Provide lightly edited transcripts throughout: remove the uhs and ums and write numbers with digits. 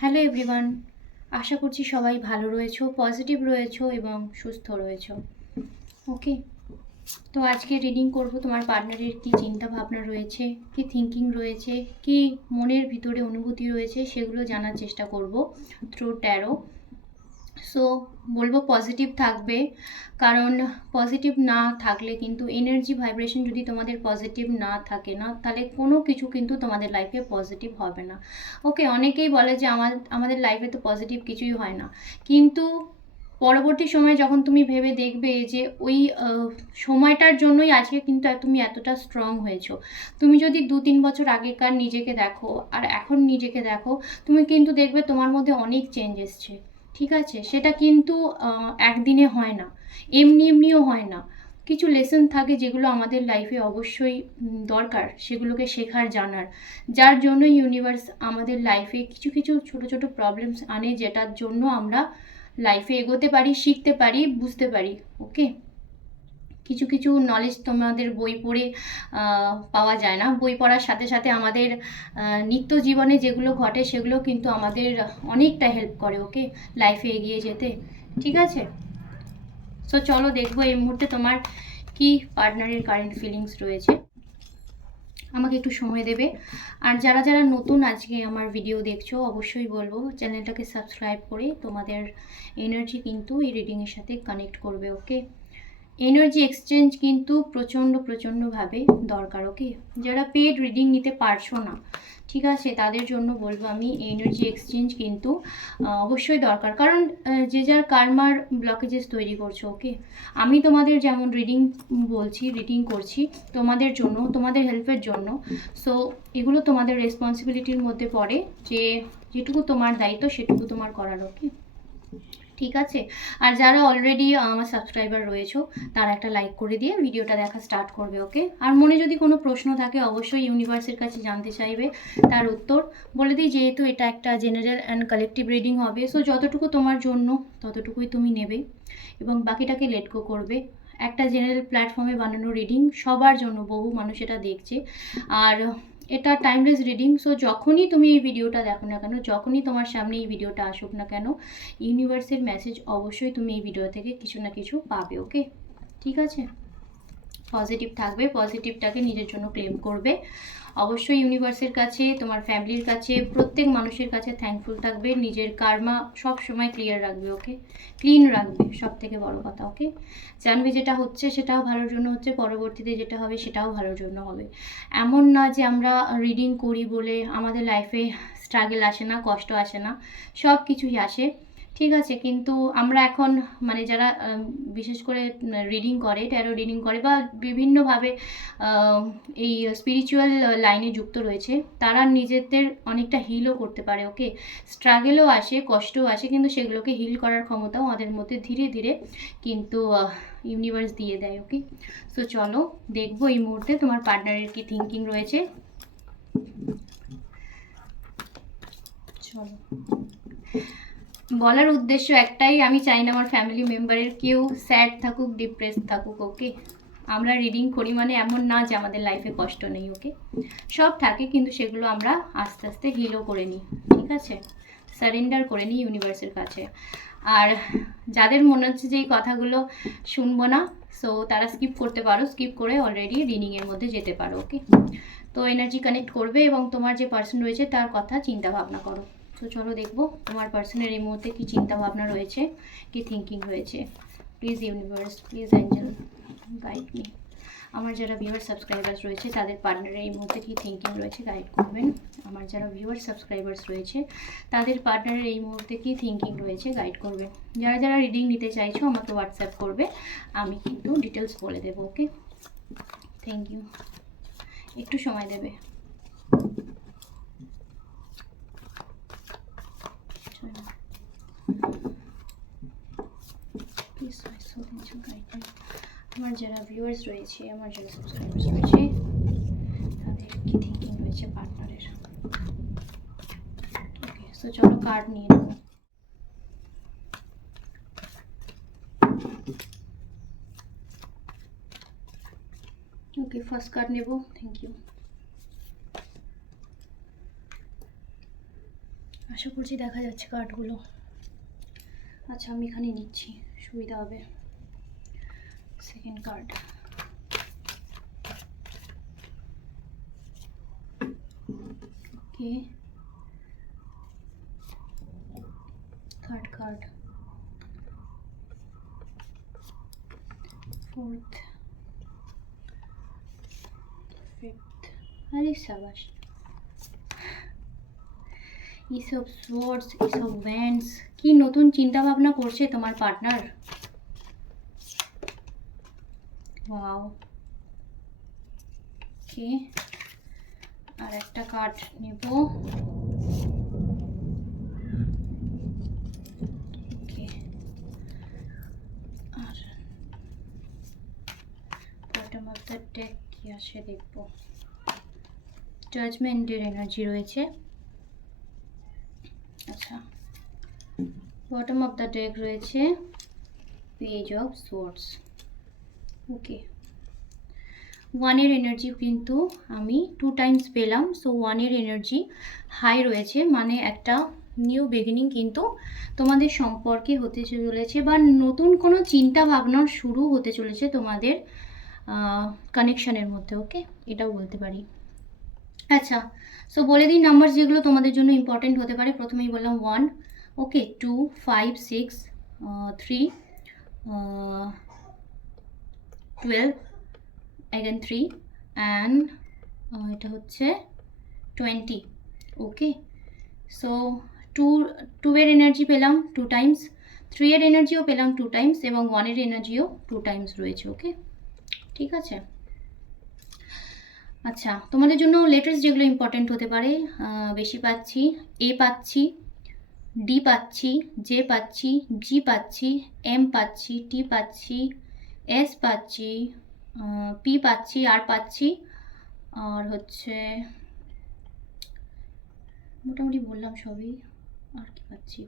Hello everyone, আশা করছি সবাই ভালো রয়েছো, পজিটিভ রয়েছো এবং সুস্থ রয়েছো। ওকে, তো আজকে রিডিং করব তোমার পার্টনারের কি চিন্তা ভাবনা রয়েছে, কি থিঙ্কিং রয়েছে, কি মনের ভিতরে অনুভূতি রয়েছে, সেগুলো জানার চেষ্টা করব থ্রু ট্যারো। সো বলবো পজিটিভ থাকবে, কারণ পজিটিভ না থাকলে কিন্তু এনার্জি ভাইব্রেশন যদি তোমাদের পজিটিভ না থাকে না, তাহলে কোনো কিছু কিন্তু তোমাদের লাইফে পজিটিভ হবে না। ওকে, অনেকেই বলে যে আমাদের লাইফে তো পজিটিভ কিছুই হয় না, কিন্তু পরবর্তী সময়ে যখন তুমি ভেবে দেখবে যে ওই সময়টার জন্যই আজকে কিন্তু তুমি এতটা স্ট্রং হয়েছো। তুমি যদি 2-3 বছর আগেকার নিজেকে দেখো আর এখন নিজেকে দেখো, তুমি কিন্তু দেখবে তোমার মধ্যে অনেক চেঞ্জ এসছে। ঠিক আছে, সেটা কিন্তু একদিনে হয় না, এমনি এমনিও হয় না। কিছু লেসন থাকে যেগুলো আমাদের লাইফে অবশ্যই দরকার, সেগুলোকে শেখার, জানার, যার জন্য ইউনিভার্স আমাদের লাইফে কিছু কিছু ছোট ছোট প্রবলেমস আনে, যেটার জন্য আমরা লাইফে এগোতে পারি, শিখতে পারি, বুঝতে পারি। ওকে, কিছু কিছু নলেজ তোমাদের বই পড়ে পাওয়া যায় না, বই পড়ার সাথে সাথে আমাদের নিত্য জীবনে যেগুলো ঘটে সেগুলো কিন্তু আমাদের অনেকটা হেল্প করে ওকে, লাইফে এগিয়ে যেতে। ঠিক আছে, সো চলো দেখবো এই মুহূর্তে তোমার কি পার্টনারের কারেন্ট ফিলিংস রয়েছে। আমাকে একটু সময় দেবে। আর যারা যারা নতুন আজকে আমার ভিডিও দেখছো, অবশ্যই বলবো চ্যানেলটাকে সাবস্ক্রাইব করে তোমাদের এনার্জি কিন্তু এই রিডিংয়ের সাথে কানেক্ট করবে। ওকে, এনার্জি এক্সচেঞ্জ কিন্তু প্রচণ্ডভাবে দরকার। ওকে, যারা পেড রিডিং নিতে পারছো না, ঠিক আছে, তাদের জন্য বলবো আমি এনার্জি এক্সচেঞ্জ কিন্তু অবশ্যই দরকার, কারণ যে যার কার্মার ব্লকেজেস তৈরি করছো। ওকে, আমি তোমাদের যেমন রিডিং করছি তোমাদের জন্য, তোমাদের হেল্পের জন্য। সো এগুলো তোমাদের রেসপন্সিবিলিটির মধ্যে পড়ে, যে যেটুকু তোমার দায়িত্ব সেটুকু তোমার করার। ওকে, ঠিক আছে। আর যারা অলরেডি আমার সাবস্ক্রাইবার রয়েছো, তারা একটা লাইক করে দিয়ে ভিডিওটা দেখা স্টার্ট করবে। ওকে, আর মনে যদি কোনো প্রশ্ন থাকে অবশ্যই ইউনিভার্সের কাছে জানতে চাইবে, তার উত্তর বলে দিই। যেহেতু এটা একটা জেনারেল অ্যান্ড কালেকটিভ রিডিং হবে, সো যতটুকু তোমার জন্য ততটুকুই তুমি নেবে এবং বাকিটাকে লেট গো করবে। একটা জেনারেল প্ল্যাটফর্মে বানানো রিডিং, সবার জন্য, বহু মানুষ এটা দেখছে। আর এটা টাইমলেস রিডিং। সো যখনই তুমি এই ভিডিওটা দেখো না কেন, যখনই তোমার সামনে এই ভিডিওটা আসুক না কেন, ইউনিভার্সের মেসেজ অবশ্যই তুমি এই ভিডিও থেকে কিছু না কিছু পাবে। ওকে, ঠিক আছে, পজিটিভ থাকবে, পজিটিভটাকে নিজের জন্য ক্লেম করবে। অবশ্যই ইউনিভার্সের কাছে, তোমার ফ্যামিলির কাছে, প্রত্যেক মানুষের কাছে থ্যাঙ্কফুল থাকবে। নিজের কার্মা সব সময় ক্লিয়ার রাখবে। ওকে, ক্লিন রাখবে, সব থেকে বড় কথা। ওকে, জানবে যেটা হচ্ছে সেটাও ভালোর জন্য হচ্ছে, পরবর্তীতে যেটা হবে সেটাও ভালোর জন্য হবে। এমন না যে আমরা রিডিং করি বলে আমাদের লাইফে স্ট্রাগল আসে না, কষ্ট আসে না, সব কিছুই আসে। ঠিক আছে, কিন্তু আমরা এখন মানে যারা বিশেষ করে রিডিং করে, ট্যারো রিডিং করে বা বিভিন্নভাবে এই স্পিরিচুয়াল লাইনে যুক্ত রয়েছে, তারা নিজেদের অনেকটা হিলও করতে পারে। ওকে, স্ট্রাগেলও আসে, কষ্টও আসে, কিন্তু সেগুলোকে হিল করার ক্ষমতাও আমাদের মধ্যে ধীরে ধীরে কিন্তু ইউনিভার্স দিয়ে দেয়। ওকে, সো চলো দেখবো এই মুহূর্তে তোমার পার্টনারের কি থিঙ্কিং রয়েছে। চলো, বলার উদ্দেশ্য একটাই, আমি চাই না আমার ফ্যামিলি মেম্বারের কেউ স্যাড থাকুক, ডিপ্রেস থাকুক। ওকে, আমরা রিডিং করি মানে এমন না যে আমাদের লাইফে কষ্ট নেই। ওকে, সব থাকে, কিন্তু সেগুলো আমরা আস্তে আস্তে হিলও করে নিই। ঠিক আছে, সারেন্ডার করে নিই ইউনিভার্সের কাছে। আর যাদের মনে হচ্ছে যে এই কথাগুলো শুনবো না, সো তারা স্কিপ করতে পারো, স্কিপ করে অলরেডি রিডিংয়ের মধ্যে যেতে পারো। ওকে, তো এনার্জি কানেক্ট করবে এবং তোমার যে পার্সন রয়েছে তার কথা চিন্তা ভাবনা করো। তো চলো দেখবো তোমার পার্সনের এই মুহূর্তে কী চিন্তা ভাবনা রয়েছে, কী থিঙ্কিং রয়েছে। Please universe, please Angel, guide me. আমার যারা ভিউয়ার সাবস্ক্রাইবার্স রয়েছে তাদের পার্টনারের এই মুহূর্তে কী থিঙ্কিং রয়েছে গাইড করবেন। আমার যারা ভিউয়ার সাবস্ক্রাইবার্স রয়েছে তাদের পার্টনারের এই মুহূর্তে কী থিঙ্কিং রয়েছে গাইড করবেন। যারা যারা রিডিং নিতে চাইছো আমাকে হোয়াটসঅ্যাপ করবে, আমি কিন্তু ডিটেলস বলে দেবো। ওকে, থ্যাংক ইউ, একটু সময় দেবে। আমার যারা ভিউয়ার্স রয়েছে, আমার যারা সাবস্ক্রাইবার্স রয়েছে, তাদের কি থিঙ্কিং রয়েছে পার্টনারের। ওকে, সো চলো কার্ড নিয়ে নেবো। ওকে, ফার্স্ট কার্ড নেব। Thank you. আশা করছি দেখা যাচ্ছে কার্ডগুলো। আচ্ছা আমি এখানে নিচ্ছি, সুবিধা হবে। সেকেন্ড কার্ড, ওকে, কার্ড, ফোর্থ, ফিফথ, আরে সাবাস। এসব সোর্স, এসব ভ্যান্স, কি নতুন চিন্তা ভাবনা করছে তোমার পার্টনার। ওয়াও, ওকে, আর একটা কার্ড নেব। ওকে, আর বটম অফ দ্য ডেক কি আসে দেখবো। জাজমেন্টের এনার্জি রয়েছে। আচ্ছা, বটম অফ দ্য ডেক রয়েছে পেজ অফ সোর্স। ওকে, ওয়ানের এনার্জি কিন্তু আমি 2 টাইমস পেলাম। সো ওয়ানের এনার্জি হাই রয়েছে, মানে একটা নিউ বিগিনিং কিন্তু তোমাদের সম্পর্কে হতে চলেছে, বা নতুন কোনো চিন্তা ভাবনার শুরু হতে চলেছে তোমাদের কানেকশানের মধ্যে। ওকে, এটাও বলতে পারি। আচ্ছা, সো বলে দিই নাম্বার যেগুলো তোমাদের জন্য ইম্পর্টেন্ট হতে পারে। প্রথমেই বললাম 1, ওকে, 2, 5, 6, 3, 12, again 3, and এটা হচ্ছে 20। ওকে, সো 2 এর এনার্জি পেলাম 2 টাইমস, 3 এর এনার্জিও পেলাম 2 টাইমস, এবং 1 এর এনার্জিও 2 টাইমস রয়েছে। ওকে, ঠিক আছে। আচ্ছা, তোমাদের জন্য লেটার্স যেগুলো ইম্পর্টেন্ট হতে পারে, বেশি পাচ্ছি এ পাচ্ছি, ডি পাচ্ছি, জে পাচ্ছি, জি পাচ্ছি, এম পাচ্ছি, টি পাচ্ছি, এস পাচ্ছি, পি পাচ্ছি, আর পাচ্ছি, আর হচ্ছে মোটামুটি বললাম সবই। আর কি পাচ্ছি,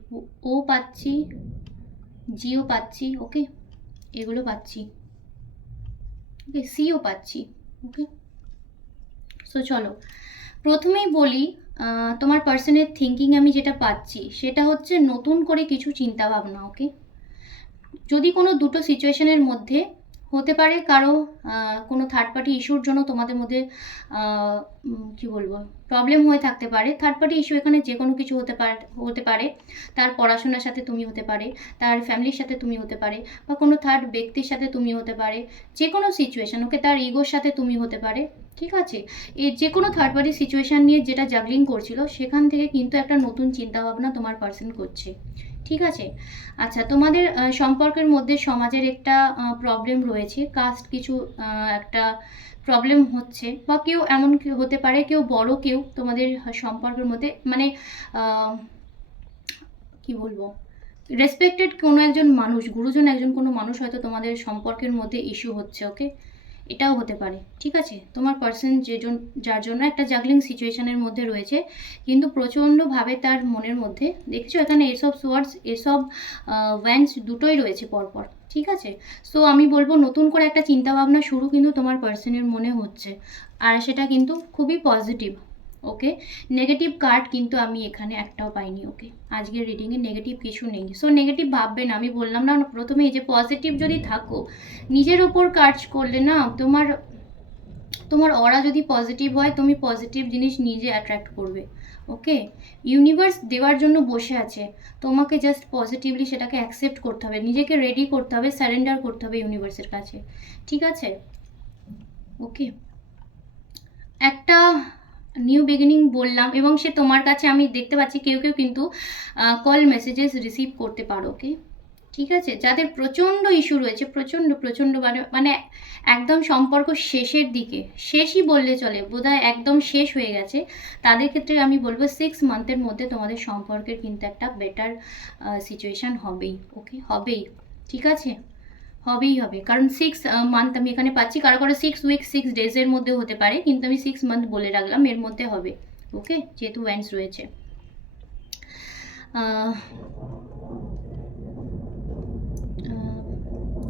ও পাচ্ছি, জিও পাচ্ছি। ওকে, এগুলো পাচ্ছি। ওকে, সিও পাচ্ছি। ওকে, সো চলো প্রথমেই বলি, তোমার পার্সনের থিঙ্কিং আমি যেটা পাচ্ছি সেটা হচ্ছে নতুন করে কিছু চিন্তা ভাবনা। ওকে, যদি কোনো দুটো সিচুয়েশনের মধ্যে হতে পারে, কারো কোনো থার্ড পার্টি ইস্যুর জন্য তোমাদের মধ্যে কি বলবো প্রবলেম হয়ে থাকতে পারে। থার্ড পার্টি ইস্যু এখানে যে কোনো কিছু হতে পারে। তার পড়াশোনার সাথে তুমি হতে পারে, তার ফ্যামিলির সাথে তুমি হতে পারে, বা কোনো থার্ড ব্যক্তির সাথে তুমি হতে পারে, যে কোনো সিচুয়েশান। ওকে, তার ইগোর সাথে তুমি হতে পারে। ঠিক আছে, এই যে কোনো থার্ড পার্টি সিচুয়েশান নিয়ে যেটা জাগলিং করছিল, সেখান থেকে কিন্তু একটা নতুন চিন্তাভাবনা তোমার পার্সন করছে। ঠিক আছে। আচ্ছা, তোমাদের সম্পর্কের মধ্যে সমাজের একটা প্রবলেম রয়েছে, কাস্ট কিছু একটা প্রবলেম হচ্ছে, বা কেউ এমন হতে পারে, কেউ বড় কেউ তোমাদের সম্পর্কের মধ্যে, মানে কি বলবো, রেসপেক্টেড কোনো একজন মানুষ, গুরুজন একজন কোনো মানুষ হয়তো তোমাদের সম্পর্কের মধ্যে ইস্যু হচ্ছে। ওকে, এটাও হতে পারে। ঠিক আছে, তোমার পার্সন যার জন্য একটা জাগলিং সিচুয়েশনের মধ্যে রয়েছে, কিন্তু প্রচণ্ডভাবে তার মনের মধ্যে দেখছো এখানে এসব সোয়ার্ডস, এসব ভ্যান্স দুটোই রয়েছে পরপর। ঠিক আছে, সো আমি বলবো নতুন করে একটা চিন্তাভাবনা শুরু কিন্তু তোমার পার্সনের মনে হচ্ছে, আর সেটা কিন্তু খুবই পজিটিভ। ওকে, নেগেটিভ কার্ড কিন্তু আমি এখানে একটাও পাইনি। ওকে, আজকের রিডিংয়ে নেগেটিভ কিছু নেই। সো নেগেটিভ ভাববে না, আমি বললাম না প্রথমে, এই যে পজিটিভ যদি থাকো, নিজের ওপর কাজ করলে না, তোমার অরা যদি পজিটিভ হয়, তুমি পজিটিভ জিনিস নিজে অ্যাট্রাক্ট করবে। ওকে, ইউনিভার্স দেওয়ার জন্য বসে আছে, তোমাকে জাস্ট পজিটিভলি সেটাকে অ্যাকসেপ্ট করতে হবে, নিজেকে রেডি করতে হবে, সারেন্ডার করতে হবে ইউনিভার্সের কাছে। ঠিক আছে, ওকে, একটা নিউ বিগিনিং বললাম, এবং সে তোমার কাছে আমি দেখতে পাচ্ছি কেউ কেউ কিন্তু কল মেসেজেস রিসিভ করতে পারো। ওকে, ঠিক আছে, যাদের প্রচণ্ড ইস্যু রয়েছে, প্রচণ্ড মানে একদম সম্পর্ক শেষের দিকে, শেষই বললে চলে, বোধহয় একদম শেষ হয়ে গেছে, তাদের ক্ষেত্রে আমি বলবো 6 মান্থের মধ্যে তোমাদের সম্পর্কের কিন্তু একটা বেটার সিচুয়েশান হবেই। ওকে, হবেই। ঠিক আছে, হবেই হবে, কারণ 6 মান্থ আমি এখানে পাচ্ছি, কারো 6 উইক 6 ডেজের মধ্যে হতে পারে, কিন্তু আমি 6 মান্থ বলে রাখলাম, এর মধ্যে হবে। ওকে, যেহেতু ওয়ান্স রয়েছে।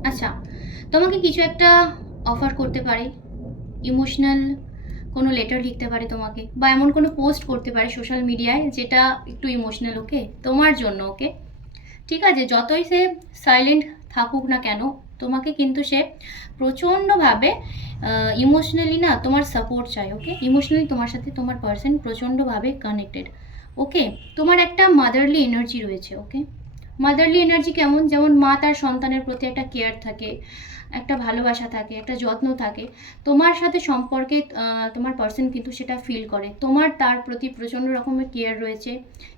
আচ্ছা, তোমাকে কিছু একটা অফার করতে পারে, ইমোশনাল কোনো লেটার লিখতে পারে তোমাকে, বা এমন কোনো পোস্ট করতে পারে সোশ্যাল মিডিয়ায় যেটা একটু ইমোশনাল, ওকে, তোমার জন্য, ওকে। ঠিক আছে, যতই সে সাইলেন্ট থাকুক না কেন, তোমাকে কিন্তু সে প্রচণ্ডভাবে ইমোশনালি না তোমার সাপোর্ট চাই, ওকে। ইমোশনালি তোমার সাথে তোমার পার্সন প্রচণ্ডভাবে কানেক্টেড, ওকে। তোমার একটা মাদারলি এনার্জি রয়েছে, ওকে। মাদারলি এনার্জি কেমন? যেমন মা তার সন্তানের প্রতি একটা কেয়ার থাকে, একটা ভালোবাসা থাকে, একটা যত্ন থাকে। তোমার সাথে সম্পর্কে তোমার পার্সন কিন্তু সেটা ফিল করে, তোমার তার প্রতি প্রচণ্ড রকমের কেয়ার রয়েছে।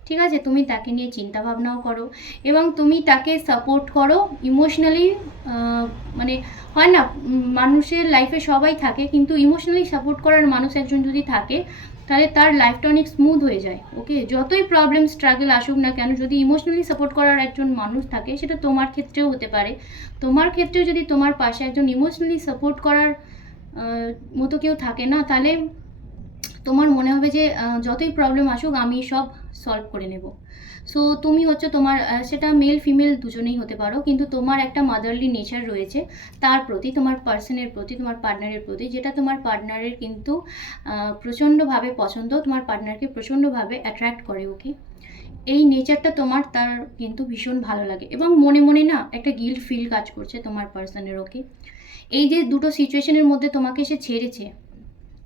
ঠিক আছে, তুমি তাকে নিয়ে চিন্তা ভাবনাও করো এবং তুমি তাকে সাপোর্ট করো ইমোশনালি। মানে হয় না, মানুষের লাইফে সবাই থাকে, কিন্তু ইমোশনালি সাপোর্ট করার মানুষ একজন যদি থাকে, তাহলে তার লাইফটা অনেক স্মুথ হয়ে যায়, ওকে। যতই প্রবলেম স্ট্রাগল আসুক না কেন, যদি ইমোশনালি সাপোর্ট করার একজন মানুষ থাকে, সেটা তোমার ক্ষেত্রেও হতে পারে। তোমার ক্ষেত্রেও যদি তোমার পাশে একজন ইমোশনালি সাপোর্ট করার মতো কেউ থাকে না, তাহলে তোমার মনে হবে যে যতই প্রবলেম আসুক আমি সব সলভ করে নেব। সো তুমি হচ্ছে তোমার সেটা মেল ফিমেল দুজনেই হতে পারো, কিন্তু তোমার একটা মাদারলি নেচার রয়েছে তার প্রতি, তোমার পার্সনের প্রতি, তোমার পার্টনারের প্রতি, যেটা তোমার পার্টনারের কিন্তু প্রচণ্ডভাবে পছন্দ, তোমার পার্টনারকে প্রচণ্ডভাবে অ্যাট্রাক্ট করে, ওকে। এই নেচারটা তোমার তার কিন্তু ভীষণ ভালো লাগে এবং মনে মনে না একটা গিল্ট ফিল কাজ করছে তোমার পার্সনের, ওকে। এই যে দুটো সিচুয়েশনের মধ্যে তোমাকে সে ছেড়েছে,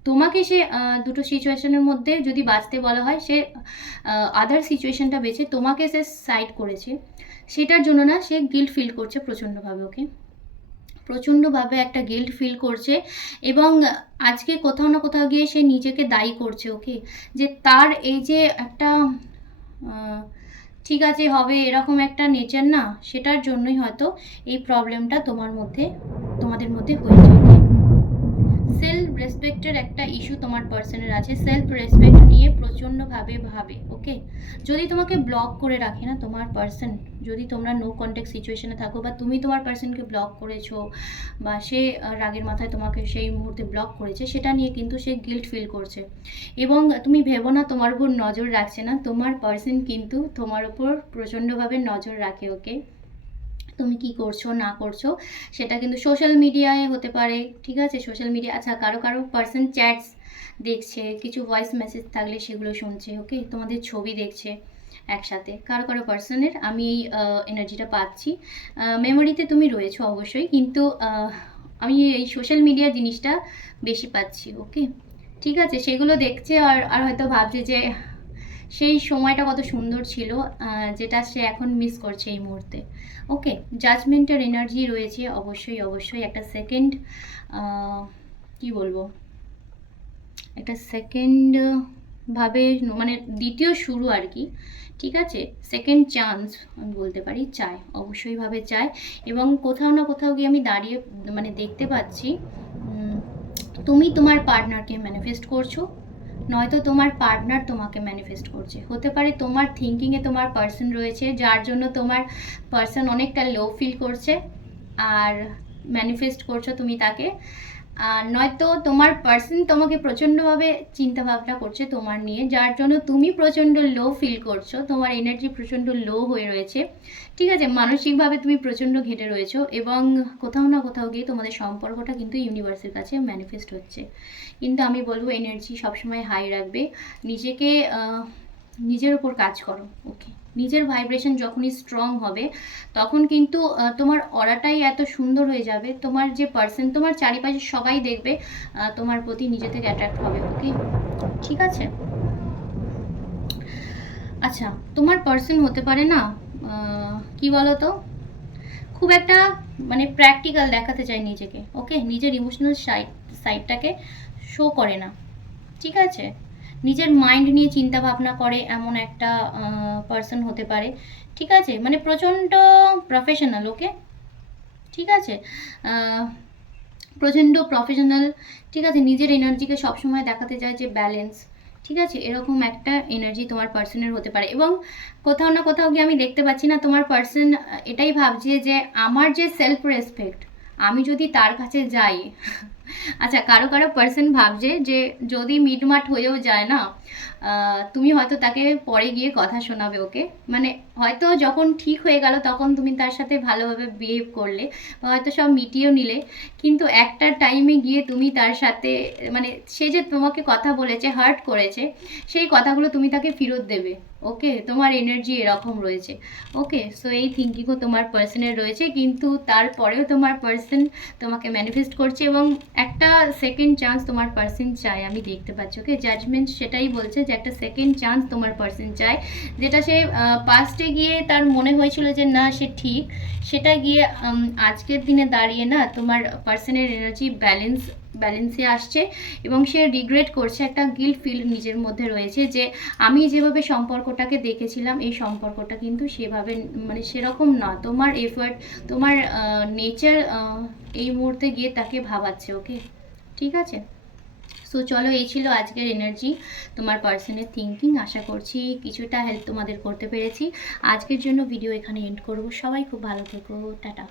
তোমাকে সে দুটো সিচুয়েশনের মধ্যে যদি বাঁচতে বলা হয়, সে আদার সিচুয়েশনটা বেছে তোমাকে সে সাইড করেছে, সেটার জন্য না সে গিল্ট ফিল করছে প্রচণ্ডভাবে, ওকে। প্রচণ্ডভাবে একটা গিল্ট ফিল করছে এবং আজকে কোথাও না কোথাও গিয়ে সে নিজেকে দায়ী করছে, ওকে, যে তার এই যে একটা ঠিক আছে হবে এরকম একটা নেচার না, সেটার জন্যই হয়তো এই প্রবলেমটা তোমাদের মধ্যে হয়েছে। সেলফ রেসপেক্টের একটা ইস্যু তোমার পার্সনের আছে, সেলফ রেসপেক্ট নিয়ে প্রচণ্ডভাবে ভাবে, ওকে। যদি তোমাকে ব্লক করে রাখে না তোমার পার্সন, যদি তোমরা নো কন্ট্যাক্ট সিচুয়েশনে থাকো, বা তুমি তোমার পার্সনকে ব্লক করেছো, বা সে রাগের মাথায় তোমাকে সেই মুহূর্তে ব্লক করেছে, সেটা নিয়ে কিন্তু সে গিল্ট ফিল করছে। এবং তুমি ভেবো না তোমার উপর নজর রাখছে না, তোমার পার্সন কিন্তু তোমার উপর প্রচণ্ডভাবে নজর রাখে, ওকে। তুমি কি করছো না করছো সেটা কিন্তু সোশ্যাল মিডিয়ায় হতে পারে, ঠিক আছে, সোশ্যাল মিডিয়া, আচ্ছা কারো কারো পার্সন চ্যাটস দেখছে, কিছু ভয়েস মেসেজ থাকলে সেগুলো শুনছে, ওকে, তোমাদের ছবি দেখছে একসাথে, কারো কারো পার্সনের আমি এই এনার্জিটা পাচ্ছি। মেমোরিতে তুমি রয়েছো অবশ্যই, কিন্তু আমি এই সোশ্যাল মিডিয়া জিনিসটা বেশি পাচ্ছি, ওকে। ঠিক আছে, সেগুলো দেখছে আর আর হয়তো ভাবছে যে সেই সময়টা কত সুন্দর ছিল, যেটা সে এখন মিস করছে এই মুহূর্তে, ওকে। জাজমেন্টের এনার্জি রয়েছে অবশ্যই, অবশ্যই একটা সেকেন্ড কি বলবো, একটা সেকেন্ড ভাবে, মানে দ্বিতীয় শুরু আর কি, ঠিক আছে, সেকেন্ড চান্স আমি বলতে পারি, চায়, অবশ্যই ভাবে চায়। এবং কোথাও না কোথাও গিয়ে আমি দাঁড়িয়ে মানে দেখতে পাচ্ছি তুমি তোমার পার্টনারকে ম্যানিফেস্ট করছো, নয়তো তোমার পার্টনার তোমাকে ম্যানিফেস্ট করছে। হতে পারে তোমার থিঙ্কিংয়ে তোমার পার্সন রয়েছে, যার জন্য তোমার পার্সন অনেকটা লো ফিল করছে আর ম্যানিফেস্ট করছো তুমি তাকে। আর নয়তো তোমার পার্সন তোমাকে প্রচণ্ডভাবে চিন্তা ভাবনা করছে তোমার নিয়ে, যার জন্য তুমি প্রচণ্ড লো ফিল করছো, তোমার এনার্জি প্রচণ্ড লো হয়ে রয়েছে, ঠিক আছে, মানসিকভাবে তুমি প্রচণ্ড ঘেটে রয়েছো। এবং কোথাও না কোথাও গিয়ে তোমাদের সম্পর্কটা কিন্তু ইউনিভার্সের কাছে ম্যানিফেস্ট হচ্ছে। কিন্তু আমি বলবো এনার্জি সবসময় হাই রাখবে, নিজেকে নিজের উপর কাজ করো, ওকে। নিজের ভাইব্রেশন যখনই স্ট্রং হবে, তখন কিন্তু তোমার অরাটাই এত সুন্দর হয়ে যাবে, তোমার যে পার্সন, তোমার চারিপাশে সবাই দেখবে তোমার প্রতি নিজে থেকে অ্যাট্রাক্ট হবে, ওকে। ঠিক আছে, আচ্ছা তোমার পার্সন হতে পারে না কি বলো তো, খুব একটা মানে প্র্যাকটিক্যাল দেখাতে চায় নিজেকে, ওকে, নিজের ইমোশনাল সাইডটাকে শো করে না, ঠিক আছে, নিজের মাইন্ড নিয়ে চিন্তা ভাবনা করে এমন একটা পার্সন হতে পারে, ঠিক আছে, মানে প্রচণ্ড প্রফেশনাল, ওকে, ঠিক আছে, প্রচণ্ড প্রফেশনাল, ঠিক আছে, নিজের এনার্জিকে সবসময় দেখাতে চায় যে ব্যালেন্স, ঠিক আছে, এরকম একটা এনার্জি তোমার পার্সনের হতে পারে। এবং কোথাও না কোথাও গিয়ে আমি দেখতে পাচ্ছি না তোমার পার্সন এটাই ভাবছে যে আমার যে সেলফ রেসপেক্ট, আমি যদি তার কাছে যাই আচ্ছা, কারো কারো পার্সন ভাবছে যে যদি মিটমাট হয়েও যায় না, তুমি হয়তো তাকে পরে গিয়ে কথা শোনাবে ওকে, মানে হয়তো যখন ঠিক হয়ে গেল তখন তুমি তার সাথে ভালোভাবে বিহেভ করলে বা হয়তো সব মিটিয়েও নিলে, কিন্তু একটা টাইমে গিয়ে তুমি তার সাথে, মানে সে যে তোমাকে কথা বলেছে, হার্ট করেছে, সেই কথাগুলো তুমি তাকে ফেরত দেবে। ওকে, তোমার এনার্জি এরকম রয়েছে। ওকে, সো এই থিঙ্কিংও তোমার পার্সনের রয়েছে, কিন্তু তারপরেও তোমার পার্সন তোমাকে ম্যানিফেস্ট করছে এবং একটা সেকেন্ড চান্স তোমার পার্সন চায়, আমি দেখতে পাচ্ছি। ওকে, জাজমেন্ট সেটাই বলছে যে একটা সেকেন্ড চান্স তোমার পার্সন চায়, যেটা সে পাস্টে গিয়ে তার মনে হয়েছিল যে না সে ঠিক, সেটা গিয়ে আজকের দিনে দাঁড়িয়ে না তোমার পার্সনের এনার্জি ব্যালেন্সে আসছে এবং সে রিগ্রেট করছে, একটা গিল্ট ফিল নিজের মধ্যে রয়েছে যে আমি যেভাবে সম্পর্কটাকে দেখেছিলাম এই সম্পর্কটা কিন্তু সেভাবে, মানে সেরকম না, তোমার এফর্ট, তোমার নেচার এই মুহূর্তে গিয়ে তাকে ভাবাচ্ছে। ওকে, ঠিক আছে। সো চলো, এই ছিল আজকের এনার্জি, তোমার পার্সনের থিঙ্কিং। আশা করছি কিছুটা হেল্প তোমাদের করতে পেরেছি। আজকের জন্য ভিডিও এখানে এন্ড করব। সবাই খুব ভালো থেকো, টাটা।